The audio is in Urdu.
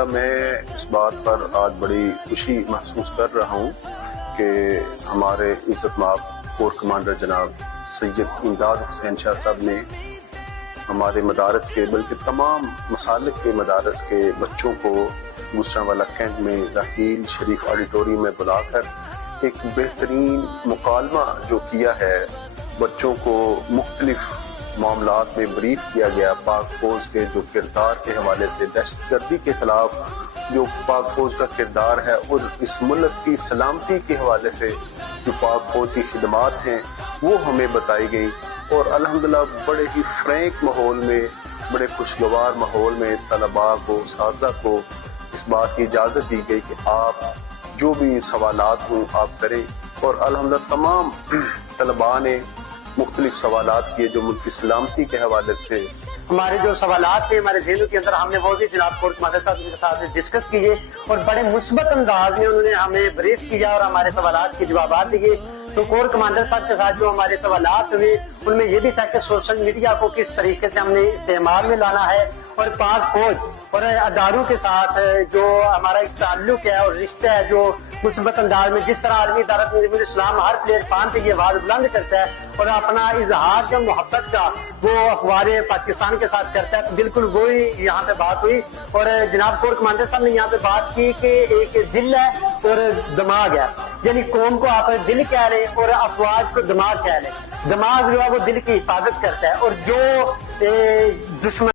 الحمدللہ میں اس بات پر آج بڑی خوشی محسوس کر رہا ہوں کہ ہمارے عزت مآب کور کمانڈر جناب سید امداد حسین شاہ صاحب نے ہمارے مدارس کے بلکہ تمام مسالک کے مدارس کے بچوں کو گوسرانوالا کینٹ میں راحیل شریف آڈیٹوریم میں بلا کر ایک بہترین مکالمہ جو کیا ہے، بچوں کو مختلف معاملات میں بریف کیا گیا، پاک فوج کے جو کردار کے حوالے سے، دہشت گردی کے خلاف جو پاک فوج کا کردار ہے اور اس ملک کی سلامتی کے حوالے سے جو پاک فوج کی خدمات ہیں وہ ہمیں بتائی گئی، اور الحمدللہ بڑے ہی فرینک ماحول میں، بڑے خوشگوار ماحول میں طلباء کو، اساتذہ کو اس بات کی اجازت دی گئی کہ آپ جو بھی سوالات ہوں آپ کریں، اور الحمدللہ تمام طلباء نے مختلف سوالات کیے جو ملک کی سلامتی کے حوالے سے۔ ہمارے جو سوالات تھے ہمارے ذہنوں کے اندر، ہم نے وہ بھی جناب کور کمانڈر صاحب کے ساتھ ڈسکس کیے اور بڑے مثبت انداز میں انہوں نے ہمیں بریف کیا اور ہمارے سوالات کے جوابات دیے۔ تو کور کمانڈر صاحب کے ساتھ جو ہمارے سوالات ہوئے ان میں یہ بھی تھا کہ سوشل میڈیا کو کس طریقے سے ہم نے استعمال میں لانا ہے، اور پاک فوج اور اداروں کے ساتھ جو ہمارا ایک تعلق ہے اور رشتہ ہے، جو مثبت انداز میں جس طرح عالمی ادارت نظام الاسلام ہر پلیٹ فارم پہ یہ آواز بلند کرتا ہے اور اپنا اظہار جو محبت کا وہ اخبار پاکستان کے ساتھ کرتا ہے، تو بالکل وہی یہاں پہ بات ہوئی۔ اور جناب کور کمانڈر صاحب نے یہاں پہ بات کی کہ ایک دل ہے اور دماغ ہے، یعنی قوم کو آپ دل کہہ رہے اور افواج کو دماغ کہہ رہے۔ دماغ جو ہے وہ دل کی حفاظت کرتا ہے، اور جو دشمن